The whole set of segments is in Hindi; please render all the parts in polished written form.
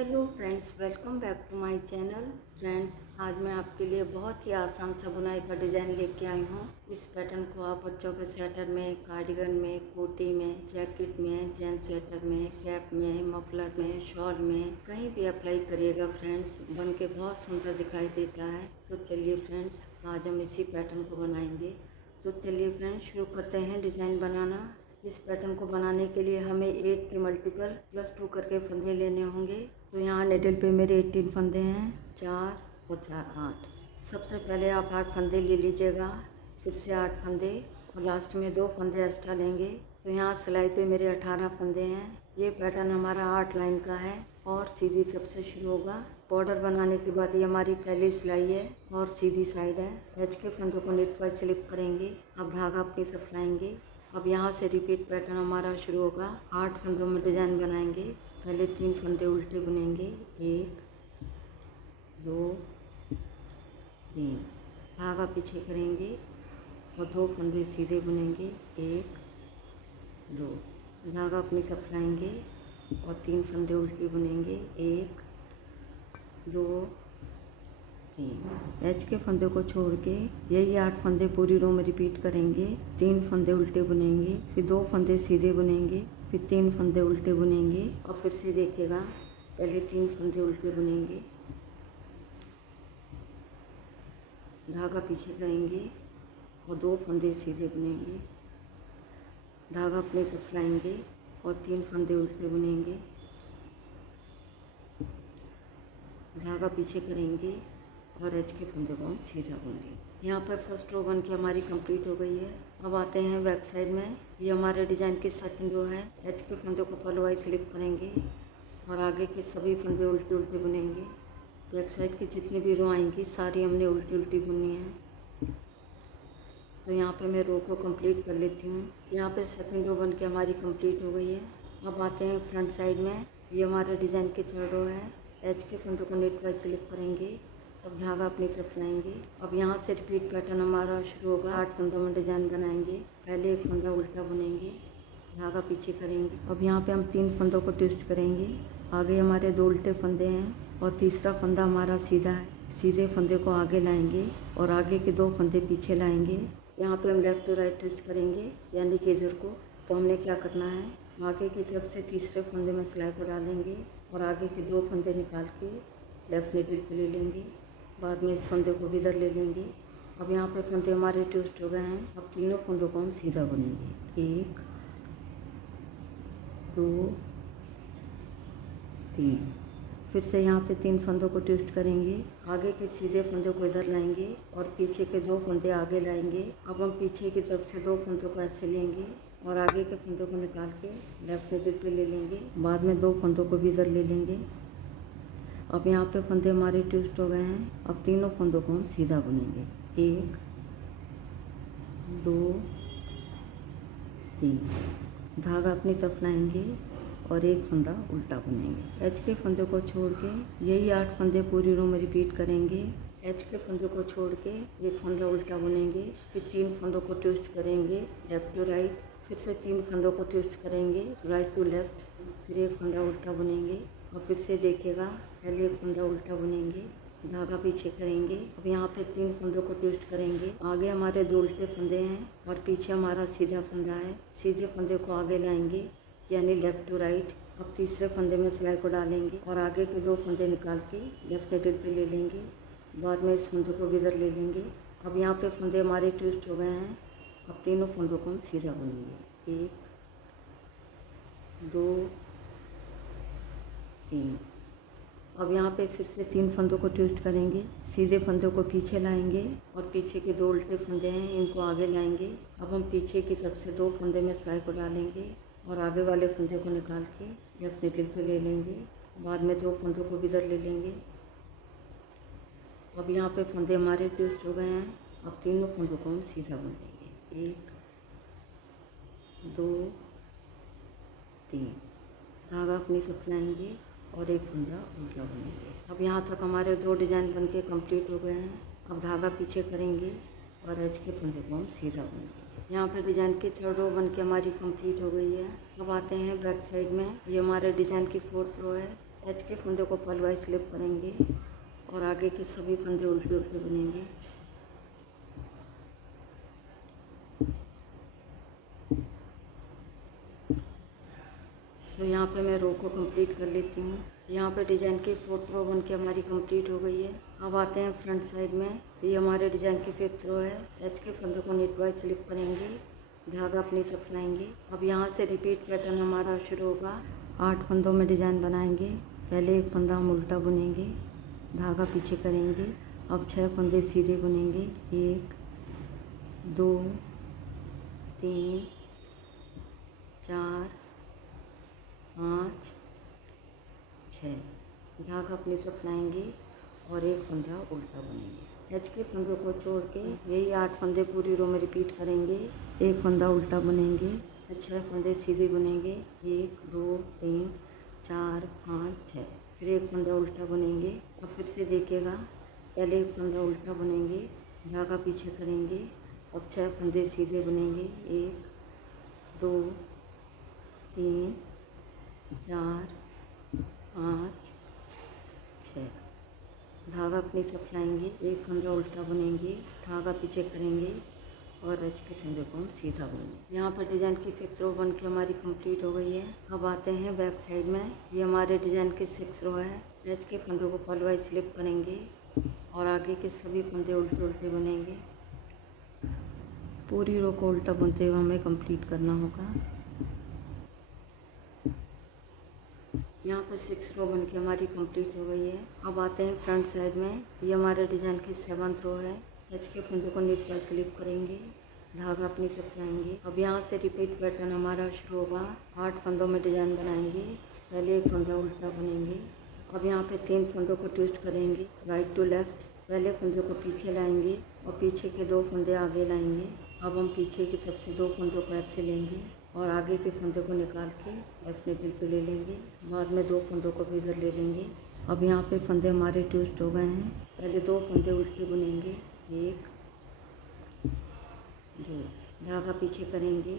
Hello friends, welcome back to my channel. Friends, आज मैं आपके लिए बहुत ही आसान सा बुनाई का डिज़ाइन लेके आई हूँ। इस पैटर्न को आप बच्चों के स्वेटर में, कार्डिगन में, कोटी में, जैकेट में, जेंट्स स्वेटर में, कैप में, मफलर में, शॉल में कहीं भी अप्लाई करिएगा। फ्रेंड्स, बन के बहुत सुंदर दिखाई देता है। तो चलिए फ्रेंड्स, आज हम इसी पैटर्न को बनाएंगे। तो चलिए फ्रेंड्स, शुरू करते हैं डिज़ाइन बनाना। इस पैटर्न को बनाने के लिए हमें 8 के मल्टीपल +2 करके फंदे लेने होंगे। तो यहाँ निडल पे मेरे 18 फंदे हैं, 4 और 4 8। सबसे पहले आप 8 फंदे ले लीजिएगा, फिर से 8 फंदे और लास्ट में 2 फंदे एक्स्ट्रा लेंगे। तो यहाँ सिलाई पे मेरे 18 फंदे हैं। ये पैटर्न हमारा 8 लाइन का है और सीधी तरफ से शुरू होगा। बॉर्डर बनाने के बाद ये हमारी पहली सिलाई है और सीधी साइड है। एज के फंदों को नीट वाइज स्लिप करेंगे। अब धागा अपनी तरफ लाएंगे। अब यहाँ से रिपीट पैटर्न हमारा शुरू होगा। 8 फंदों में डिज़ाइन बनाएंगे। पहले 3 फंदे उल्टे बुनेंगे, 1 2 3, धागा पीछे करेंगे और 2 फंदे सीधे बुनेंगे, 1 2, धागा अपनी तरफ लाएंगे और 3 फंदे उल्टे बुनेंगे, 1 2 3। एच के फंदे को छोड़ के यही 8 फंदे पूरी रो में रिपीट करेंगे। 3 फंदे उल्टे बुनेंगे, फिर 2 फंदे सीधे बुनेंगे, फिर 3 फंदे उल्टे बुनेंगे और फिर से देखिएगा, पहले 3 फंदे उल्टे बुनेंगे, धागा पीछे करेंगे और 2 फंदे सीधे बुनेंगे, धागा अपने तरफ लाएंगे और 3 फंदे उल्टे बुनेंगे, धागा पीछे करेंगे और एच के फंदे को हम सीधा बुनेंगे। यहाँ पर फर्स्ट रो बन के हमारी कंप्लीट हो गई है। अब आते हैं बैक साइड में। ये हमारे डिज़ाइन की सेकंड रो है। एच के फंदे को पहले वाइज स्लिप करेंगे और आगे के सभी फंदे उल्टे उल्टे बुनेंगे। बैक साइड की जितनी भी रो आएंगी सारी हमने उल्टी उल्टी बुननी है। तो यहाँ पे मैं रो को कंप्लीट कर लेती हूँ। यहाँ पे सेकंड रो बन के हमारी कंप्लीट हो गई है। अब आते हैं फ्रंट साइड में। ये हमारे डिज़ाइन की थर्ड रो है। एच के फंदों को नीट वाइज स्लिप करेंगे। अब धागा अपनी तरफ लाएंगे। अब यहाँ से रिपीट पैटर्न हमारा शुरू होगा। 8 फंदों में डिज़ाइन बनाएंगे। पहले 1 फंदा उल्टा बुनेंगे, धागा पीछे करेंगे। अब यहाँ पे हम 3 फंदों को ट्विस्ट करेंगे। आगे हमारे 2 उल्टे फंदे हैं और तीसरा फंदा हमारा सीधा है। सीधे फंदे को आगे लाएंगे और आगे के 2 फंदे पीछे लाएंगे। यहाँ पे हम लेफ़्ट टू राइट ट्विस्ट करेंगे, यानी कि इधर को। तो हमने क्या करना है, आगे की तरफ से तीसरे फंदे में सिलाई को डालेंगे और आगे के 2 फंदे निकाल के लेफ़्ट निडल पे ले लेंगे। बाद में इस फंदे को भी इधर ले लेंगे। अब यहाँ पे फंदे हमारे ट्विस्ट हो गए हैं। अब तीनों फंदों को हम सीधा बुनेंगे, 1 2 3। फिर से यहाँ पे 3 फंदों को ट्विस्ट करेंगे। आगे के सीधे फंदों को इधर लाएंगे और पीछे के 2 फंदे आगे लाएंगे। अब हम पीछे की तरफ से 2 फंदों को ऐसे लेंगे और आगे के फंदों को निकाल के लेफ्ट निडल पे ले लेंगे। बाद में 2 फंदों को भी इधर ले लेंगे। अब यहाँ पे फंदे हमारे ट्विस्ट हो गए हैं। अब तीनों फंदों को हम सीधा बुनेंगे, 1 2 3, धागा अपनी तरफ लाएंगे और 1 फंदा उल्टा बुनेंगे। एच के फंदे को छोड़ के यही 8 फंदे पूरी रो में रिपीट करेंगे। एच के फंदे को छोड़ के 1 फंदा उल्टा बुनेंगे, फिर 3 फंदों को ट्विस्ट करेंगे लेफ़्ट टू राइट, फिर से 3 फंदों को ट्विस्ट करेंगे राइट टू लेफ़्ट, फिर 1 फंदा उल्टा बुनेंगे और फिर से देखिएगा, पहले 1 फंदा उल्टा बुनेंगे, धागा पीछे करेंगे। अब यहाँ पे 3 फंदों को ट्विस्ट करेंगे। आगे हमारे 2 उल्टे फंदे हैं और पीछे हमारा सीधा फंदा है। सीधे फंदे को आगे लाएंगे, यानी लेफ़्ट टू राइट। अब तीसरे फंदे में सिलाई को डालेंगे और आगे के 2 फंदे निकाल के लेफ़्ट निडल पे ले लेंगे। बाद में इस फंदे को भी इधर ले लेंगे। अब यहाँ पे फंदे हमारे ट्विस्ट हो गए हैं। अब तीनों फंदों को हम सीधा बुनेंगे, 1 2 3। अब यहाँ पे फिर से 3 फंदों को ट्विस्ट करेंगे। सीधे फंदों को पीछे लाएंगे और पीछे के 2 उल्टे फंदे हैं, इनको आगे लाएंगे। अब हम पीछे की तरफ से 2 फंदे में सिलाई को डालेंगे और आगे वाले फंदे को निकाल के लेफ्ट निडल पे ले लेंगे। बाद में 2 फंदों को भी इधर ले लेंगे। अब यहाँ पे फंदे हमारे ट्विस्ट हो गए हैं। अब तीनों फंदों को हम सीधा बुनेंगे, 1 2 3, धागा अपनी तरफ लाएंगे और 1 फंदा उल्टा बुनेंगे। अब यहाँ तक हमारे 2 डिज़ाइन बन के कम्प्लीट हो गए हैं। अब धागा पीछे करेंगे और एच के फंदे को हम सीधा बुनेंगे। यहाँ पर डिज़ाइन की थर्ड रो बन के हमारी कंप्लीट हो गई है। अब आते हैं बैक साइड में। ये हमारे डिज़ाइन की 4th रो है। एच के फंदे को पलवाई स्लिप करेंगे और आगे के सभी फंदे उल्टे उल्टे बुनेंगे। तो यहाँ पे मैं रो को कंप्लीट कर लेती हूँ। यहाँ पे डिजाइन की 4th रो बन के हमारी कंप्लीट हो गई है। अब आते हैं फ्रंट साइड में। ये हमारे डिजाइन की 5th रो है। एच के फंदे को नीट वाइज स्लिप करेंगे, धागा अपनी तरफ लाएंगे। अब यहाँ से रिपीट पैटर्न हमारा शुरू होगा। 8 फंदों में डिजाइन बनाएंगे। पहले एक फंदा हम उल्टा बुनेंगे, धागा पीछे करेंगे। अब 6 फंदे सीधे बुनेंगे। 1 2 3 4 5 6, धागा अपनी तरफ लाएंगे और एक फंदा उल्टा बुनेंगे। एच के फंदों को छोड़ के यही 8 फंदे पूरी रो में रिपीट करेंगे। एक फंदा उल्टा बुनेंगे, फिर 6 फंदे सीधे बुनेंगे। 1 2 3 4 5 6, फिर एक फंदा उल्टा बुनेंगे। और फिर से देखिएगा, पहले एक फंदा उल्टा बुनेंगे, धागा पीछे करेंगे। अब 6 फंदे सीधे बुनेंगे। 1 2 3 4 5 6, धागा अपनी तरफ लाएंगे। एक फंदा उल्टा बुनेंगे, धागा पीछे करेंगे और एच के फंदे को हम सीधा बुनेंगे। यहाँ पर डिजाइन की 5th रो बन के हमारी कंप्लीट हो गई है। अब आते हैं बैक साइड में। ये हमारे डिजाइन की 6th रो है। एच के फंदों को पलवाई स्लिप करेंगे और आगे के सभी फंदे उल्टे उल्टे बुनेंगे। पूरी रो को उल्टा बुनते हुए हमें कंप्लीट करना होगा। यहाँ पर 6 रो बन के हमारी कंप्लीट हो गई है। अब आते हैं फ्रंट साइड में। ये हमारे डिजाइन की 7th रो है। एच के फंदों को नीट वाइज स्लिप करेंगे, धागा अपनी तरफ लाएंगे। अब यहाँ से रिपीट पैटर्न हमारा शुरू होगा। 8 फंदों में डिजाइन बनाएंगे। पहले एक फंदा उल्टा बुनेंगे। अब यहाँ पे 3 फंदों को ट्विस्ट करेंगे राइट टू लेफ्ट। पहले फंदों को पीछे लाएंगे और पीछे के 2 फंदे आगे लाएंगे। अब हम पीछे की तरफ से 2 फंदों को ऐसे लेंगे और आगे के फंदे को निकाल के लेफ्ट निडल पे ले लेंगे। बाद में 2 फंदों को भी इधर ले लेंगे। अब यहाँ पे फंदे हमारे ट्विस्ट हो गए हैं। पहले 2 फंदे उल्टे बुनेंगे। 1 2, धागा पीछे करेंगे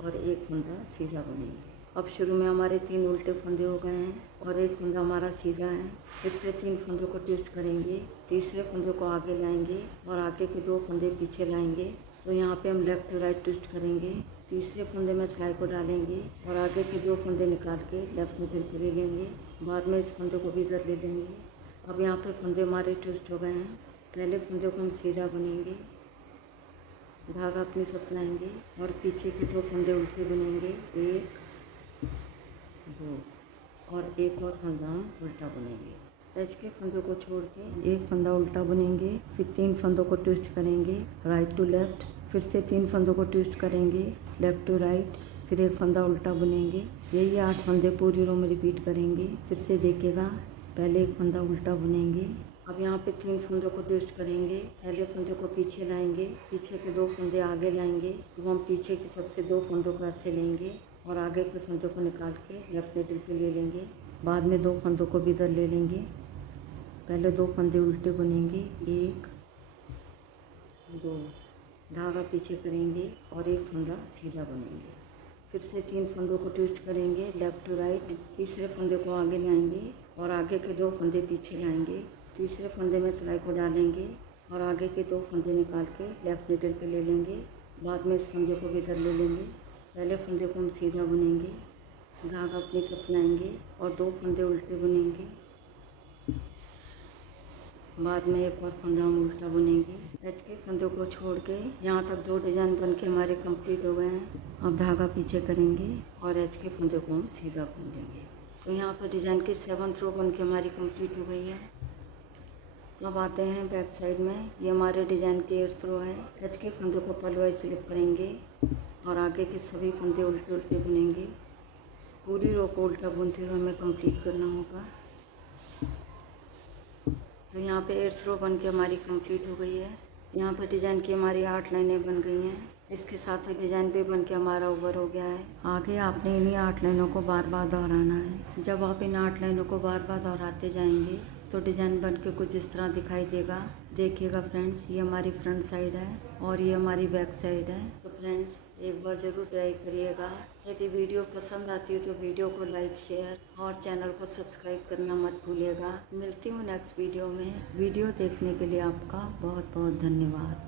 और एक फंदा सीधा बुनेंगे। अब शुरू में हमारे 3 उल्टे फंदे हो गए हैं और एक फंदा हमारा सीधा है। फिर से 3 फंदों को ट्विस्ट करेंगे, तीसरे फंदे को आगे लाएंगे और आगे के 2 फंदे पीछे लाएंगे। तो यहाँ पे हम लेफ्ट टू राइट ट्विस्ट करेंगे। तीसरे फंदे में सिलाई को डालेंगे और आगे के 2 फंदे निकाल के लेफ्ट मिडल पे ले लेंगे। बाद में इस फंदे को भी इधर ले लेंगे। अब यहाँ पे फंदे हमारे ट्विस्ट हो गए हैं। पहले फंदे को हम सीधा बुनेंगे, धागा अपनी तरफ लाएंगे और पीछे के 2 फंदे उल्टे बुनेंगे। 1 2 और एक और फंदा हम उल्टा बुनेंगे। एच के फंदों को छोड़ के एक फंदा उल्टा बुनेंगे। फिर 3 फंदों को ट्विस्ट करेंगे राइट टू लेफ्ट। फिर से 3 फंदों को ट्विस्ट करेंगे लेफ्ट टू राइट। फिर एक फंदा उल्टा बुनेंगे। यही 8 फंदे पूरी रो में रिपीट करेंगे। फिर से देखिएगा, पहले एक फंदा उल्टा बुनेंगे। अब यहाँ पे 3 फंदों को ट्विस्ट करेंगे। पहले फंदे को पीछे लाएंगे, पीछे के 2 फंदे आगे लाएंगे। तो हम पीछे की तरफ से 2 फंदों को ऐसे लेंगे और आगे के फंदों को निकाल के लेफ्ट मिडल पे ले लेंगे। बाद में 2 फंदों को भी इधर ले लेंगे। पहले 2 फंदे उल्टे बुनेंगे। 1 2, धागा पीछे करेंगे और एक फंदा सीधा बुनेंगे। फिर से 3 फंदों को ट्विस्ट करेंगे लेफ्ट टू राइट। तीसरे फंदे को आगे लाएंगे और आगे के 2 फंदे पीछे लाएंगे। तीसरे फंदे में सिलाई को डालेंगे और आगे के 2 फंदे निकाल के लेफ्ट मिडल पे ले लेंगे। बाद में इस फंदे को भी इधर ले लेंगे। पहले फंदे को हम सीधा बुनेंगे, धागा अपनी तरफ लाएंगे और 2 फंदे उल्टे बुनेंगे। बाद में एक और फंदा हम उल्टा बुनेंगे। एच के फंदों को छोड़ के यहाँ तक 2 डिजाइन बन के हमारे कंप्लीट हो गए हैं। अब धागा पीछे करेंगे और एच के फंदे को हम सीधा बुन देंगे। तो यहाँ पर डिज़ाइन की 7th रो बन के हमारी कंप्लीट हो गई है। अब आते हैं बैक साइड में। ये हमारे डिज़ाइन की 8th रो है। एच के फंदों को पलवाई स्लिप करेंगे और आगे के सभी फंदे उल्टे उल्टे बुनेंगे। पूरी रो को उल्टा बुनते हुए हमें कंप्लीट करना होगा। तो यहाँ पे 8th रो बन के हमारी कंप्लीट हो गई है। यहाँ पर डिज़ाइन की हमारी 8 लाइनें बन गई हैं। इसके साथ ही डिज़ाइन भी बन के हमारा ओवर हो गया है। आगे आपने इन्हीं 8 लाइनों को बार बार दोहराना है। जब आप इन 8 लाइनों को बार बार दोहराते जाएंगे तो डिज़ाइन बन के कुछ इस तरह दिखाई देगा। देखिएगा फ्रेंड्स, ये हमारी फ्रंट साइड है और ये हमारी बैक साइड है। तो फ्रेंड्स एक बार ज़रूर ट्राई करिएगा। यदि वीडियो पसंद आती है तो वीडियो को लाइक शेयर और चैनल को सब्सक्राइब करना मत भूलिएगा। मिलती हूँ नेक्स्ट वीडियो में। वीडियो देखने के लिए आपका बहुत बहुत धन्यवाद।